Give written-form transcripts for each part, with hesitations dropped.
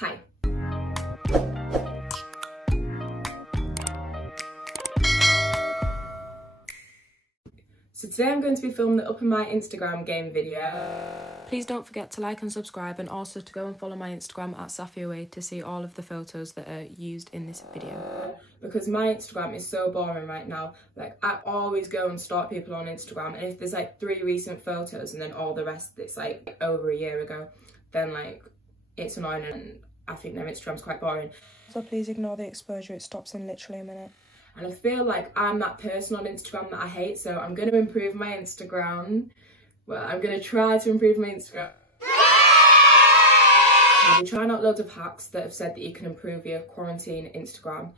Hi. So today I'm going to be filming the Up in My Instagram game video. Please don't forget to like and subscribe, and also to go and follow my Instagram at SafiAway to see all of the photos that are used in this video. Because my Instagram is so boring right now. Like, I always go and stalk people on Instagram, and if there's like 3 recent photos and then all the rest that's like over a year ago, then like it's annoying and I think their Instagram's quite boring. So please ignore the exposure, it stops in literally a minute. And I feel like I'm that person on Instagram that I hate, so I'm going to improve my Instagram. Well, I'm going to try to improve my Instagram. I've been trying out loads of hacks that have said that you can improve your quarantine Instagram,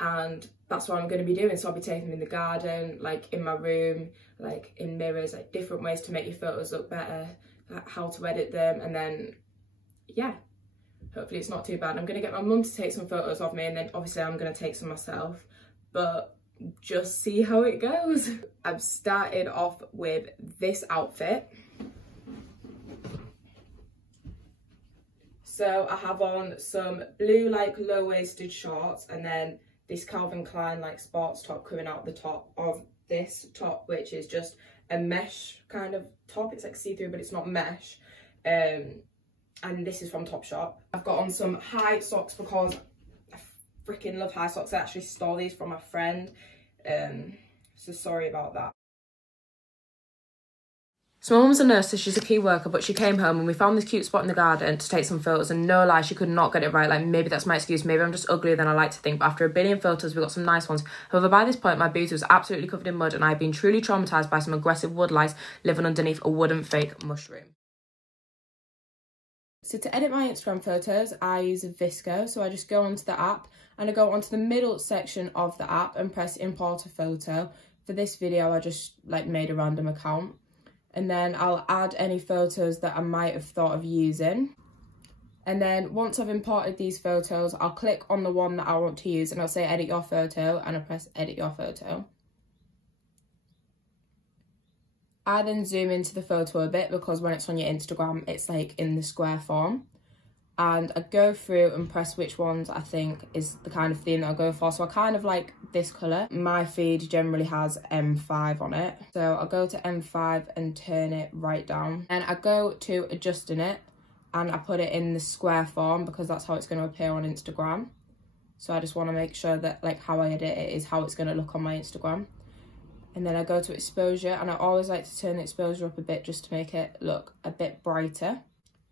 and that's what I'm going to be doing. So I'll be taking them in the garden, like in my room, like in mirrors, like different ways to make your photos look better, like how to edit them, and then, yeah, hopefully it's not too bad. I'm going to get my mum to take some photos of me, and then obviously I'm going to take some myself. But just see how it goes. I've started off with this outfit. So I have on some blue like low-waisted shorts, and then this Calvin Klein like sports top coming out the top of this top, which is just a mesh kind of top. It's like see-through, but it's not mesh. And this is from Topshop. I've got on some high socks because freaking love high socks. I actually stole these from my friend, so sorry about that. So my mum's a nurse, so she's a key worker, but she came home and we found this cute spot in the garden to take some photos, and no lie, she could not get it right. Like, maybe that's my excuse, maybe I'm just uglier than I like to think, but after a billion photos we got some nice ones. However, by this point my booty was absolutely covered in mud, and I've been truly traumatised by some aggressive wood lice living underneath a wooden fake mushroom. So to edit my Instagram photos, I use Visco. So I just go onto the app and I go onto the middle section of the app and press import a photo. For this video, I just like made a random account, and then I'll add any photos that I might have thought of using. And then once I've imported these photos, I'll click on the one that I want to use and I'll say edit your photo, and I press edit your photo. I then zoom into the photo a bit because when it's on your Instagram, it's like in the square form. And I go through and press which ones I think is the kind of theme that I'll go for. So I kind of like this colour. My feed generally has M5 on it. So I'll go to M5 and turn it right down. And I go to adjusting it and I put it in the square form because that's how it's going to appear on Instagram. So I just want to make sure that like how I edit it is how it's going to look on my Instagram. And then I go to exposure, and I always like to turn the exposure up a bit just to make it look a bit brighter.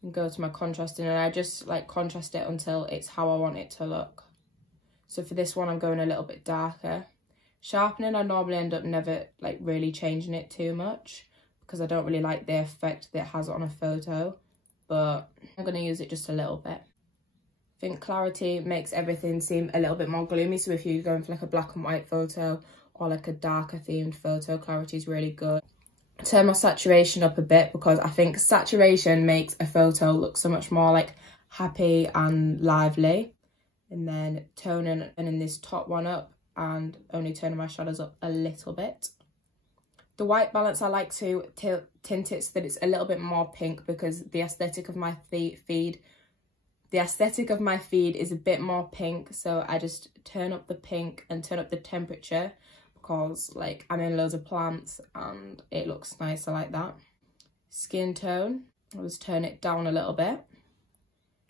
And go to my contrasting, and I just like contrast it until it's how I want it to look. So for this one, I'm going a little bit darker. Sharpening, I normally end up never like really changing it too much because I don't really like the effect that it has on a photo, but I'm going to use it just a little bit. I think clarity makes everything seem a little bit more gloomy. So if you're going for like a black and white photo or like a darker themed photo, clarity is really good. Turn my saturation up a bit because I think saturation makes a photo look so much more like happy and lively. And then toning and in this top one up and only turning my shadows up a little bit. The white balance, I like to tint it so that it's a little bit more pink because the aesthetic of my feed is a bit more pink. So I just turn up the pink and turn up the temperature because like I'm in loads of plants and it looks nicer like that. Skin tone, I just turn it down a little bit.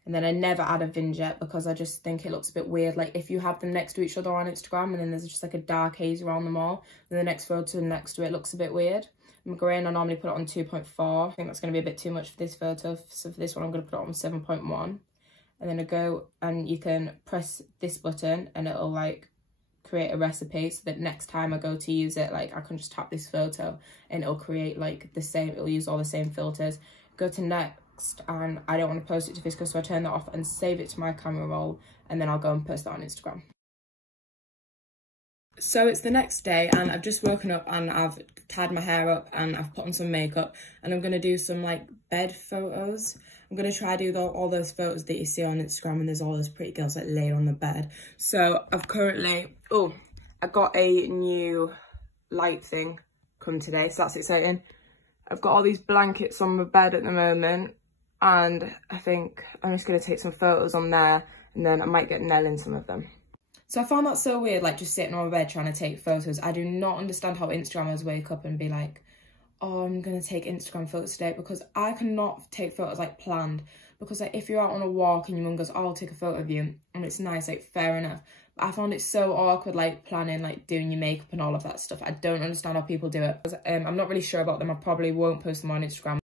And then I never add a vignette because I just think it looks a bit weird. Like if you have them next to each other on Instagram and then there's just like a dark haze around them all, then the next photo next to it looks a bit weird. And grain, I normally put it on 2.4. I think that's going to be a bit too much for this photo. So for this one, I'm going to put it on 7.1. And then I go and you can press this button and it'll like create a recipe so that next time I go to use it, like I can just tap this photo and it'll create like the same, it'll use all the same filters. Go to next, and I don't want to post it to Visco, so I turn that off and save it to my camera roll, and then I'll go and post that on Instagram. So it's the next day and I've just woken up and I've tied my hair up and I've put on some makeup, and I'm going to do some like bed photos. I'm going to try to do all those photos that you see on Instagram and there's all those pretty girls like laid on the bed. So I've currently, I got a new light thing come today, so that's exciting. I've got all these blankets on my bed at the moment and I think I'm just going to take some photos on there, and then I might get Nell in some of them. So I found that so weird, like just sitting on my bed trying to take photos. I do not understand how Instagrammers wake up and be like, oh, I'm going to take Instagram photos today, because I cannot take photos like planned. Because like if you're out on a walk and your mum goes, oh, I'll take a photo of you, and it's nice, like fair enough. But I found it so awkward, like planning, like doing your makeup and all of that stuff. I don't understand how people do it. I'm not really sure about them. I probably won't post them on Instagram.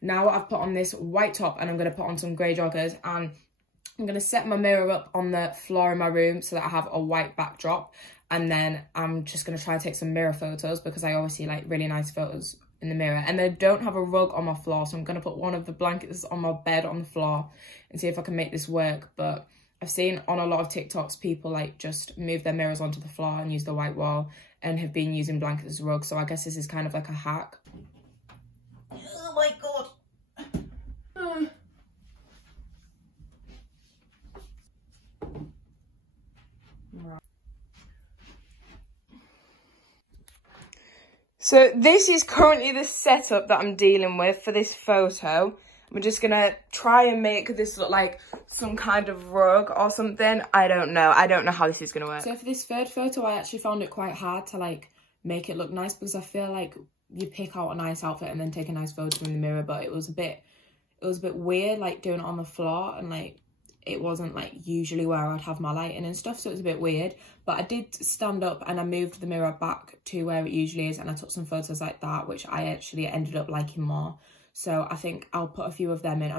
Now I've put on this white top and I'm going to put on some grey joggers, and I'm going to set my mirror up on the floor in my room so that I have a white backdrop. And then I'm just going to try to take some mirror photos, because I always see like really nice photos in the mirror. And I don't have a rug on my floor, so I'm going to put one of the blankets on my bed on the floor and see if I can make this work. But I've seen on a lot of TikToks people like just move their mirrors onto the floor and use the white wall, and have been using blankets as rugs. So I guess this is kind of like a hack. Oh my god. So this is currently the setup that I'm dealing with for this photo. I'm just gonna try and make this look like some kind of rug or something. I don't know how this is gonna work. So for this third photo, I actually found it quite hard to like make it look nice, because I feel like you pick out a nice outfit and then take a nice photo in the mirror, but it was a bit weird like doing it on the floor, and like it wasn't like usually where I'd have my lighting and stuff, so it was a bit weird. But I did stand up and I moved the mirror back to where it usually is, and I took some photos like that, which I actually ended up liking more. So I think I'll put a few of them in.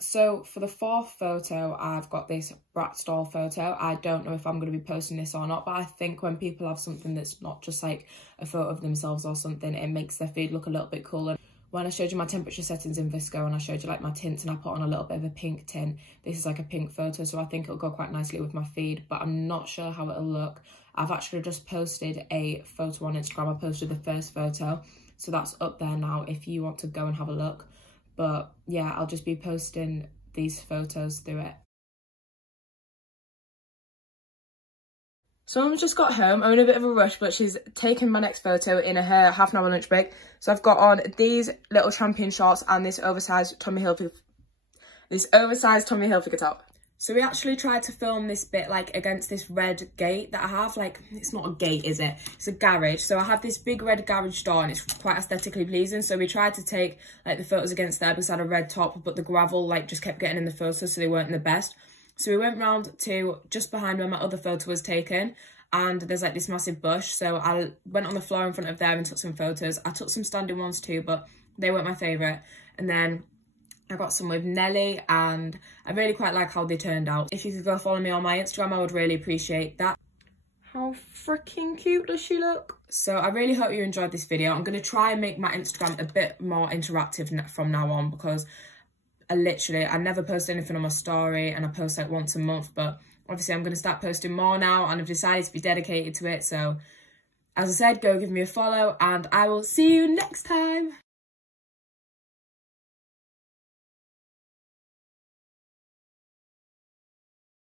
So for the fourth photo, I've got this Bratz doll photo. I don't know if I'm going to be posting this or not, but I think when people have something that's not just like a photo of themselves or something, it makes their feed look a little bit cooler. When I showed you my temperature settings in Visco, and I showed you like my tints, and I put on a little bit of a pink tint, this is like a pink photo, so I think it'll go quite nicely with my feed, but I'm not sure how it'll look. I've actually just posted a photo on Instagram. I posted the first photo, so that's up there now if you want to go and have a look. But yeah, I'll just be posting these photos through it. So Mum's just got home. I'm in a bit of a rush, but she's taken my next photo in her half-an-hour lunch break. So I've got on these little champion shorts and this oversized Tommy Hilfiger top. So we actually tried to film this bit like against this red gate that I have. Like, it's not a gate, is it? It's a garage. So I have this big red garage door, and it's quite aesthetically pleasing. So we tried to take like the photos against there because I had a red top, but the gravel like just kept getting in the photos, so they weren't the best. So we went round to just behind where my other photo was taken, and there's like this massive bush. So I went on the floor in front of there and took some photos. I took some standing ones too, but they weren't my favourite. And then I got some with Nelly, and I really quite like how they turned out. If you could go follow me on my Instagram, I would really appreciate that. How freaking cute does she look? So I really hope you enjoyed this video. I'm going to try and make my Instagram a bit more interactive from now on, because I never post anything on my story, and I post like once a month, but obviously I'm going to start posting more now, and I've decided to be dedicated to it. So as I said, go give me a follow, and I will see you next time.